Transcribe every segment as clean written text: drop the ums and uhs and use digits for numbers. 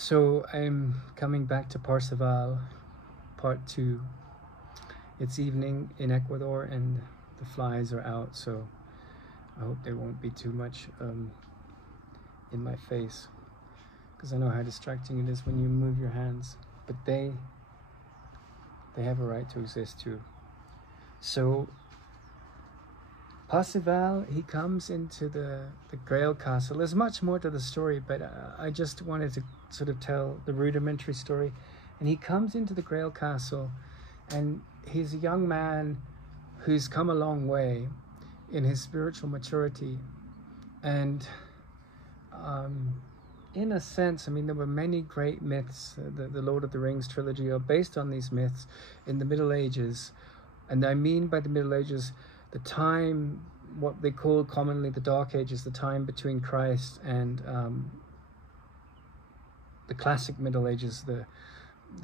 So I'm coming back to Parsifal, part 2. It's evening in Ecuador and the flies are out, so I hope there won't be too much in my face, because I know how distracting it is when you move your hands, but they have a right to exist too. So Parsifal, he comes into the Grail Castle. There's much more to the story, but I just wanted to sort of tell the rudimentary story. And he comes into the Grail Castle, and he's a young man who's come a long way in his spiritual maturity. And in a sense, I mean, there were many great myths. The Lord of the Rings trilogy are based on these myths in the Middle Ages. And I mean by the Middle Ages, the time, what they call commonly the Dark Ages, the time between Christ and the classic Middle Ages, the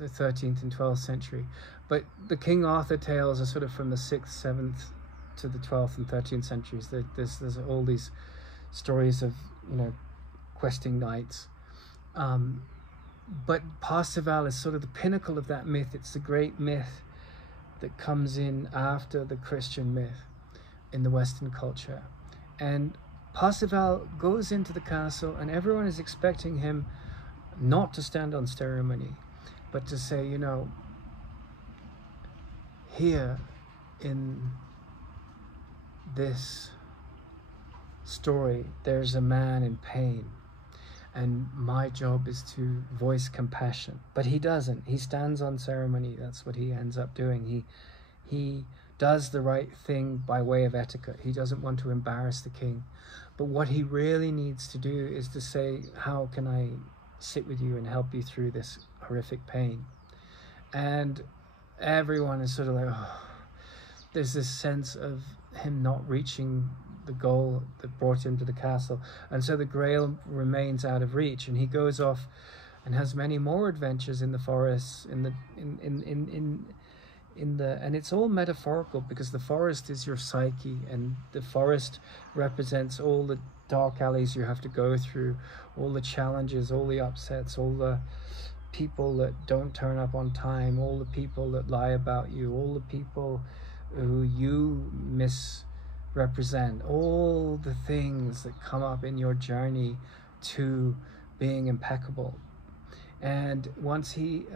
13th and 12th century. But the King Arthur tales are sort of from the 6th, 7th to the 12th and 13th centuries. There's all these stories of, questing knights. But Parsifal is sort of the pinnacle of that myth. It's the great myth that comes in after the Christian myth in the Western culture. And Parsifal goes into the castle, and everyone is expecting him not to stand on ceremony, but to say, here in this story, there's a man in pain, and my job is to voice compassion. But he doesn't. He stands on ceremony. That's what he ends up doing. He does the right thing by way of etiquette. He doesn't want to embarrass the king. But what he really needs to do is to say, how can I sit with you and help you through this horrific pain? And everyone is sort of like, oh, there's this sense of him not reaching the goal that brought him to the castle. And so the Grail remains out of reach, and he goes off and has many more adventures in the forests, and it's all metaphorical, because the forest is your psyche, and the forest represents all the dark alleys you have to go through, all the challenges, all the upsets, all the people that don't turn up on time, all the people that lie about you, all the people who you misrepresent, all the things that come up in your journey to being impeccable. And once he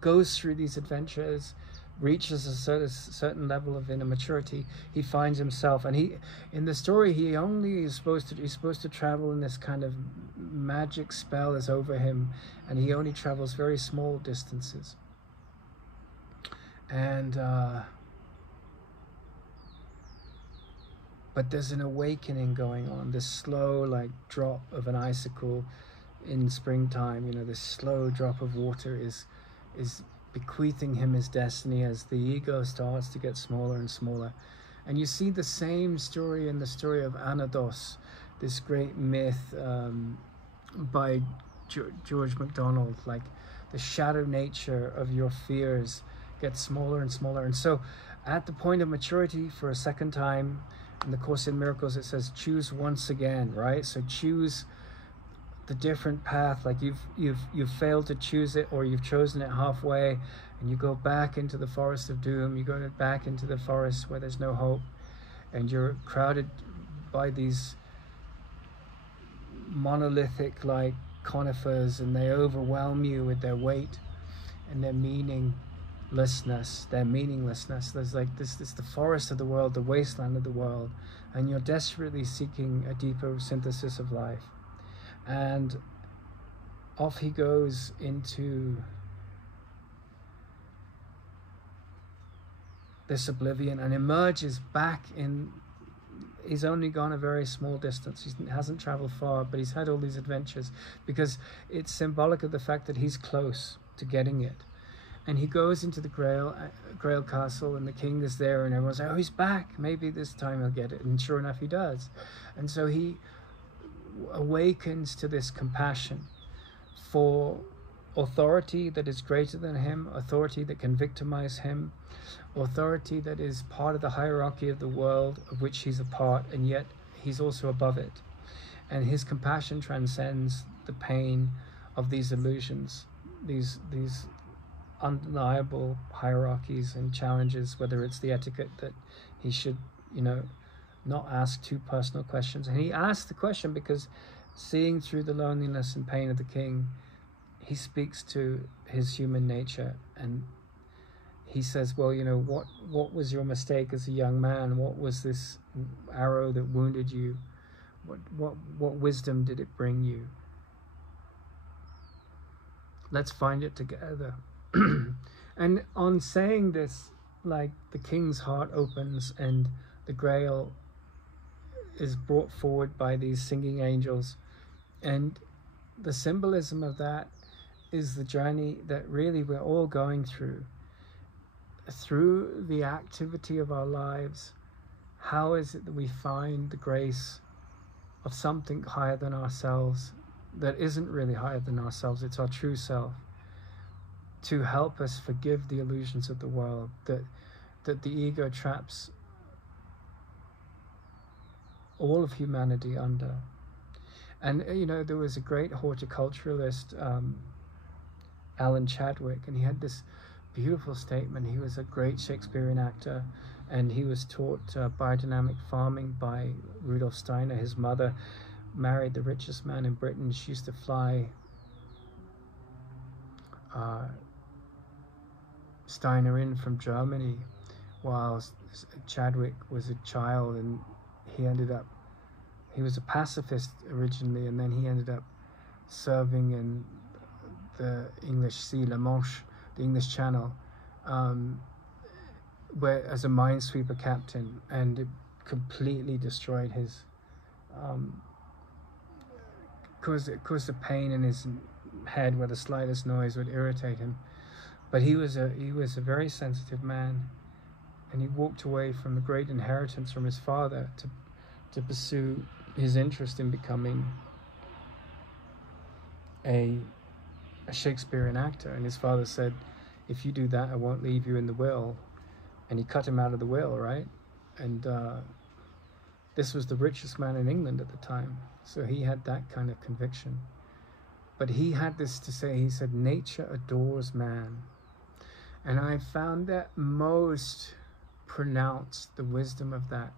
goes through these adventures, reaches a certain level of inner maturity, he finds himself, and in the story he only is supposed to travel in this kind of magic spell is over him, and he only travels very small distances. And but there's an awakening going on, this slow drop of an icicle in springtime. This slow drop of water is bequeathing him his destiny as the ego starts to get smaller and smaller. And you see the same story in the story of Anados, this great myth by George MacDonald. The shadow nature of your fears gets smaller and smaller. And so at the point of maturity, for a second time in the Course in Miracles, it says choose once again, right? So choose the different path. You've failed to choose it, or you've chosen it halfway, and you go back into the forest of doom. You go back into the forest where there's no hope, and you're crowded by these monolithic conifers, and they overwhelm you with their weight and their meaninglessness. There's this the forest of the world, the wasteland of the world, and you're desperately seeking a deeper synthesis of life. And off he goes into this oblivion and emerges back in. He's only gone a very small distance. He hasn't traveled far, but he's had all these adventures, because it's symbolic of the fact that he's close to getting it. And he goes into the Grail Castle, and the king is there, and everyone's like, oh, he's back, maybe this time he'll get it. And sure enough, he does. And so he awakens to this compassion for authority that is greater than him, authority that can victimize him, authority that is part of the hierarchy of the world of which he's a part, and yet he's also above it. and his compassion transcends the pain of these illusions, these undeniable hierarchies and challenges, whether it's the etiquette that he should, not ask too personal questions. And he asked the question because, seeing through the loneliness and pain of the king, he speaks to his human nature, and he says, well, what was your mistake as a young man? What was this arrow that wounded you? What wisdom did it bring you? Let's find it together. And on saying this, like, the king's heart opens and the grail is brought forward by these singing angels. And the symbolism of that is the journey that really we're all going through the activity of our lives. How is it that we find the grace of something higher than ourselves, that isn't really higher than ourselves, it's our true self, to help us forgive the illusions of the world that the ego traps all of humanity under. And there was a great horticulturalist, Alan Chadwick, and he had this beautiful statement. He was a great Shakespearean actor, and he was taught biodynamic farming by Rudolf Steiner. His mother married the richest man in Britain. She used to fly Steiner in from Germany while Chadwick was a child, and he was a pacifist originally, and then he ended up serving in the English Sea, La Manche, the English Channel, where as a minesweeper captain, and it completely destroyed his caused a pain in his head where the slightest noise would irritate him. But he was a very sensitive man, and he walked away from a great inheritance from his father to pursue his interest in becoming a Shakespearean actor. And his father said, if you do that, I won't leave you in the will. And he cut him out of the will, right? And this was the richest man in England at the time, so he had that kind of conviction. But he had this to say. He said, nature adores man. And I found that most pronounced, the wisdom of that,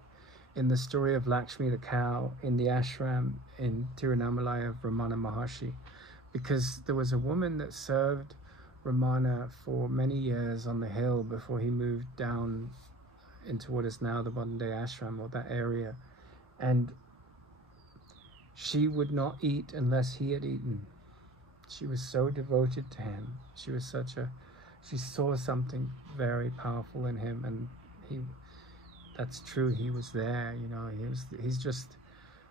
in the story of Lakshmi the cow in the ashram in Tirunamalai of Ramana Maharshi. Because there was a woman that served Ramana for many years on the hill before he moved down into what is now the modern day ashram, or that area. And she would not eat unless he had eaten. She was so devoted to him. She saw something very powerful in him, and that's true, he was there, he's just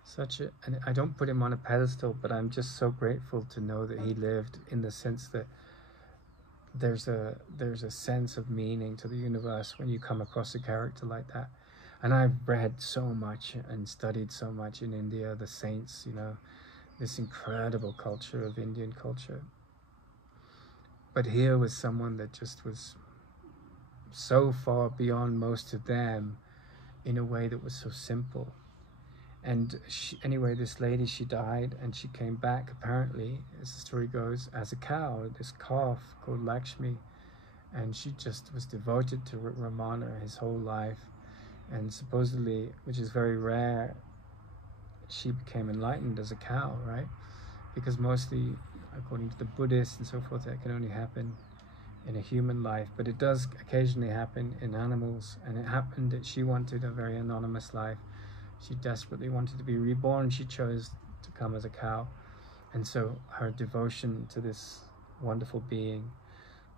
such and I don't put him on a pedestal, but I'm just so grateful to know that he lived, in the sense that there's a sense of meaning to the universe when you come across a character like that. And I've read so much and studied so much in India, the saints, this incredible culture of Indian culture. But here was someone that just was so far beyond most of them in a way that was so simple. And anyway, this lady, she died, and she came back, apparently, as the story goes, as a cow, this calf called Lakshmi. And she just was devoted to Ramana his whole life. And supposedly, which is very rare, she became enlightened as a cow, right? Because mostly, according to the Buddhists and so forth, that can only happen in a human life. But it does occasionally happen in animals. And it happened that she wanted a very anonymous life. She desperately wanted to be reborn. She chose to come as a cow. And so her devotion to this wonderful being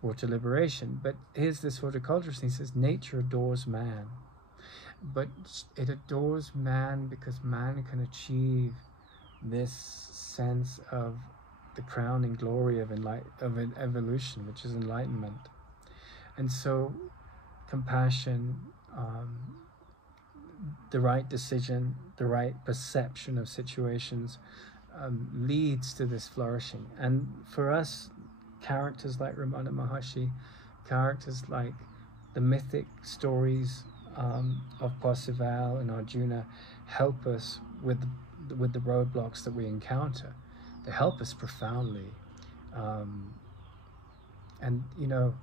brought to liberation. But here's this horticulturist, he says, nature adores man. But it adores man because man can achieve this sense of the crowning glory of evolution, which is enlightenment. And so compassion, the right decision, the right perception of situations leads to this flourishing. And for us, characters like Ramana Maharshi, characters like the mythic stories of Parsifal and Arjuna help us with with the roadblocks that we encounter. They help us profoundly. And you know,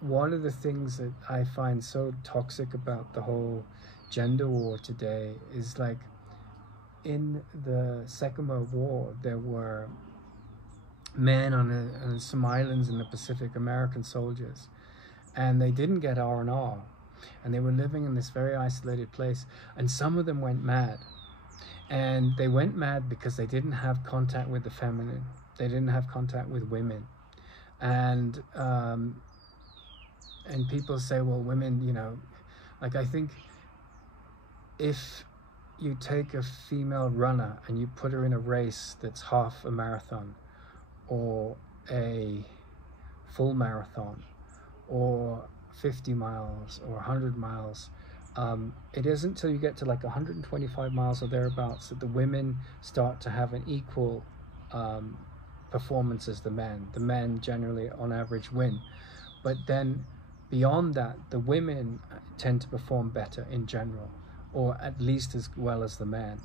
one of the things that I find so toxic about the whole gender war today is, like, in the Second World War, there were men on some islands in the Pacific, American soldiers, and they didn't get R&R, and they were living in this very isolated place, and some of them went mad. And they went mad because they didn't have contact with the feminine. They didn't have contact with women. And people say, well, women, you know, like, I think if you take a female runner and you put her in a race that's half a marathon or a full marathon or 50 miles or 100 miles, it isn't until you get to like 125 miles or thereabouts that the women start to have an equal performance as the men. The men generally on average win, but then beyond that, the women tend to perform better in general, or at least as well as the men.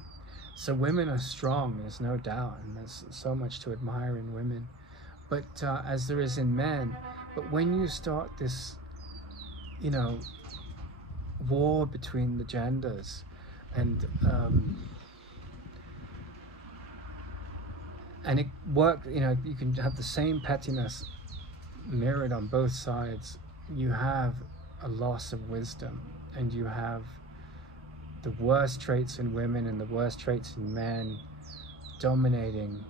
So women are strong, there's no doubt, and there's so much to admire in women, but as there is in men. But when you start this, you know, war between the genders, and it works, you know, you can have the same pettiness mirrored on both sides. You have a loss of wisdom, and you have the worst traits in women and the worst traits in men dominating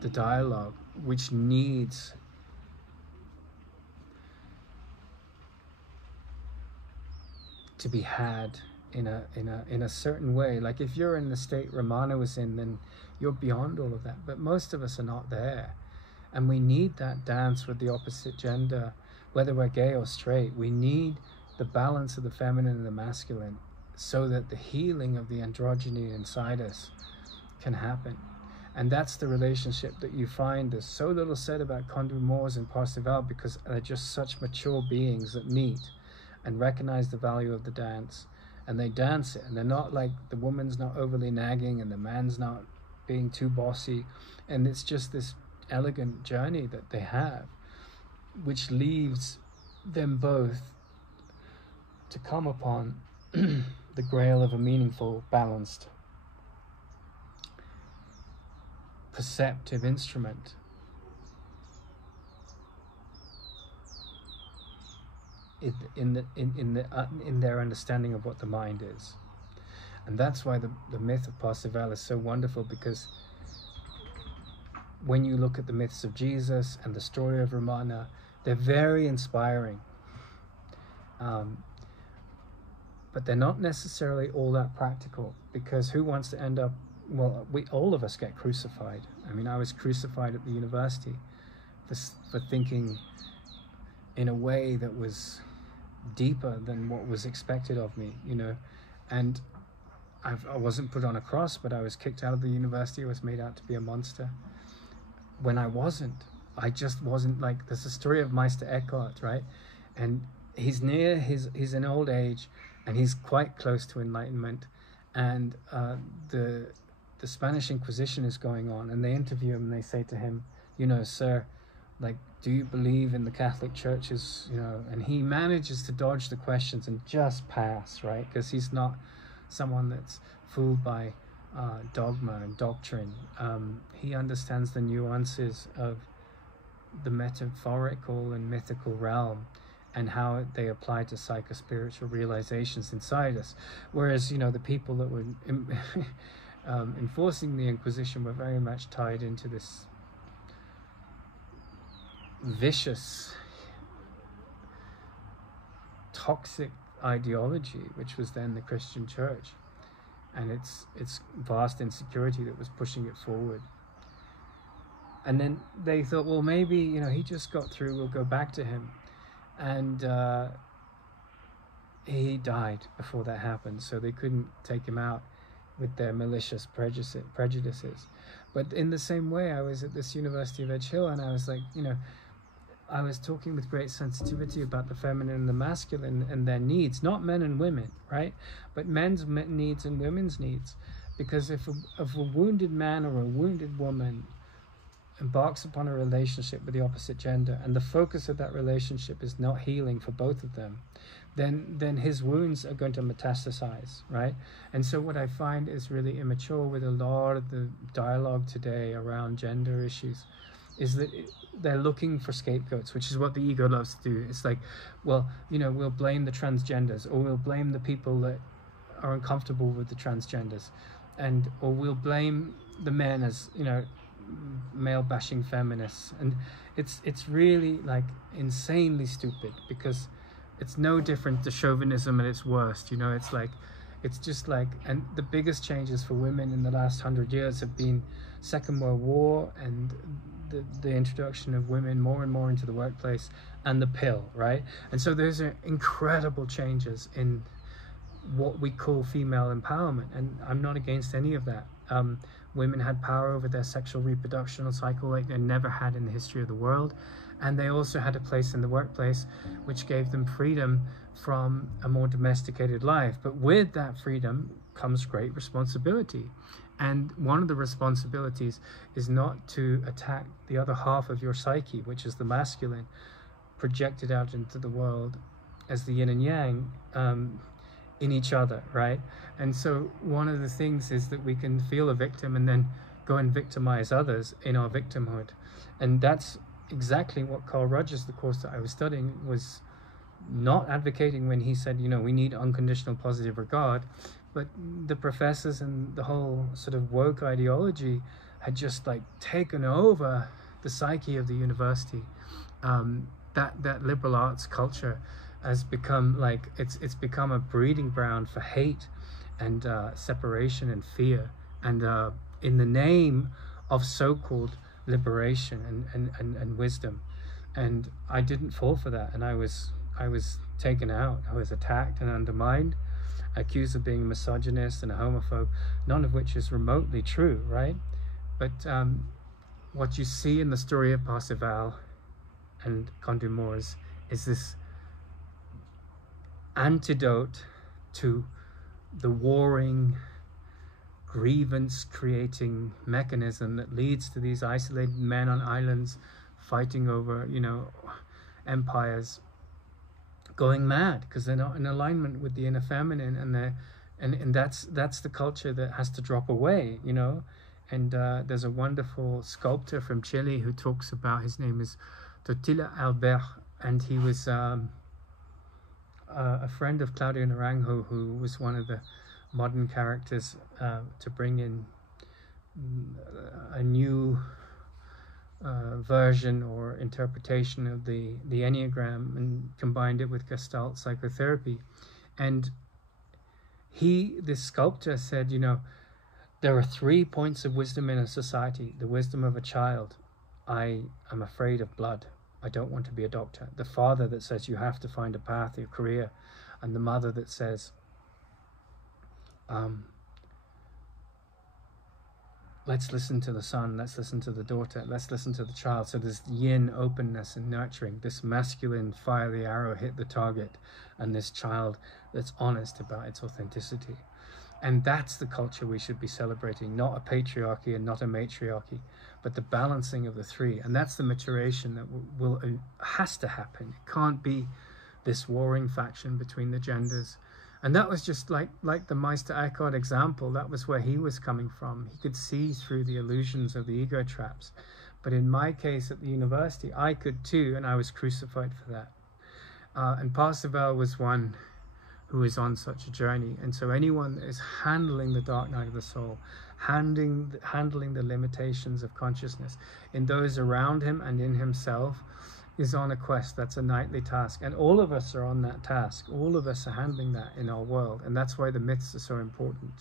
the dialogue, which needs to be had in a certain way. Like, if you're in the state Ramana was in, then you're beyond all of that, but most of us are not there, and we need that dance with the opposite gender, whether we're gay or straight. We need the balance of the feminine and the masculine so that the healing of the androgyny inside us can happen. And that's the relationship that you find. There's so little said about Kondu Moors and Parsifal because they're just such mature beings that meet and recognize the value of the dance, and they dance it, and they're not like, the woman's not overly nagging and the man's not being too bossy, and it's just this elegant journey that they have, which leaves them both to come upon the grail of a meaningful, balanced, perceptive instrument. In their understanding of what the mind is. And that's why the myth of Parsifal is so wonderful, because when you look at the myths of Jesus and the story of Ramana, they're very inspiring, but they're not necessarily all that practical, because who wants to end up, well, all of us get crucified. I mean, I was crucified at the university for thinking in a way that was deeper than what was expected of me, you know. And I wasn't put on a cross, but I was kicked out of the university. I was made out to be a monster when I wasn't. I just wasn't. Like, there's a story of Meister Eckhart, right? And he's in old age, and he's quite close to enlightenment, and the Spanish Inquisition is going on, and they interview him and they say to him, you know, sir, like, do you believe in the Catholic Churches, you know? And he manages to dodge the questions and just pass, right? Because he's not someone that's fooled by dogma and doctrine. He understands the nuances of the metaphorical and mythical realm and how they apply to psychospiritual realizations inside us. Whereas, you know, the people that were enforcing the Inquisition were very much tied into this vicious, toxic ideology, which was then the Christian Church, and its vast insecurity that was pushing it forward. And then they thought, well, maybe, you know, he just got through, we'll go back to him. And he died before that happened, so they couldn't take him out with their malicious prejudices. But in the same way, I was at this University of Edge Hill, and I was like, you know, I was talking with great sensitivity about the feminine and the masculine and their needs, not men and women, right? But men's needs and women's needs. Because if a wounded man or a wounded woman embarks upon a relationship with the opposite gender, and the focus of that relationship is not healing for both of them, then his wounds are going to metastasize, right? And so what I find is really immature with a lot of the dialogue today around gender issues is that they're looking for scapegoats, which is what the ego loves to do. It's like, well, you know, we'll blame the transgenders, or we'll blame the people that are uncomfortable with the transgenders, or we'll blame the men as, you know, male bashing feminists. And it's really like insanely stupid, because it's no different to chauvinism at its worst. You know, it's just like, and the biggest changes for women in the last 100 years have been Second World War and the introduction of women more and more into the workplace, and the pill, right? And so those are incredible changes in what we call female empowerment, and I'm not against any of that. Women had power over their sexual reproductional cycle like they never had in the history of the world, and they also had a place in the workplace which gave them freedom from a more domesticated life. But with that freedom comes great responsibility, and one of the responsibilities is not to attack the other half of your psyche, which is the masculine, projected out into the world as the yin and yang in each other, right? And so one of the things is that we can feel a victim and then go and victimize others in our victimhood. And that's exactly what Carl Rogers, the course that I was studying, was not advocating when he said, you know, we need unconditional positive regard. But the professors and the whole sort of woke ideology had just like taken over the psyche of the university. That liberal arts culture has become like, it's become a breeding ground for hate and separation and fear, and in the name of so-called liberation and wisdom. And I didn't fall for that, and I was taken out. I was attacked and undermined, accused of being a misogynist and a homophobe, none of which is remotely true, right? But what you see in the story of Parsifal and Condé is this antidote to the warring, grievance-creating mechanism that leads to these isolated men on islands fighting over, you know, empires, going mad because they're not in alignment with the inner feminine, and that's the culture that has to drop away, you know. And there's a wonderful sculptor from Chile who talks about, his name is Totila Albert, and he was a friend of Claudio Naranjo, who was one of the modern characters to bring in a new version or interpretation of the Enneagram, and combined it with Gestalt psychotherapy. And this sculptor said, you know, there are 3 points of wisdom in a society. The wisdom of a child: I am afraid of blood, I don't want to be a doctor. The father that says you have to find a path, your career. And the mother that says, let's listen to the son, let's listen to the daughter, let's listen to the child. So there's yin, openness and nurturing. This masculine, fire the arrow, hit the target. And this child that's honest about its authenticity. And that's the culture we should be celebrating, not a patriarchy and not a matriarchy, but the balancing of the 3. And that's the maturation that has to happen. It can't be this warring faction between the genders. And that was just like the Meister Eckhart example. That was where he was coming from. He could see through the illusions of the ego traps. But in my case at the university, I could too, and I was crucified for that. And Parsifal was one who is on such a journey. And so anyone that is handling the dark night of the soul, handling the limitations of consciousness in those around him and in himself, is on a quest. That's a nightly task. And all of us are on that task. All of us are handling that in our world. And that's why the myths are so important.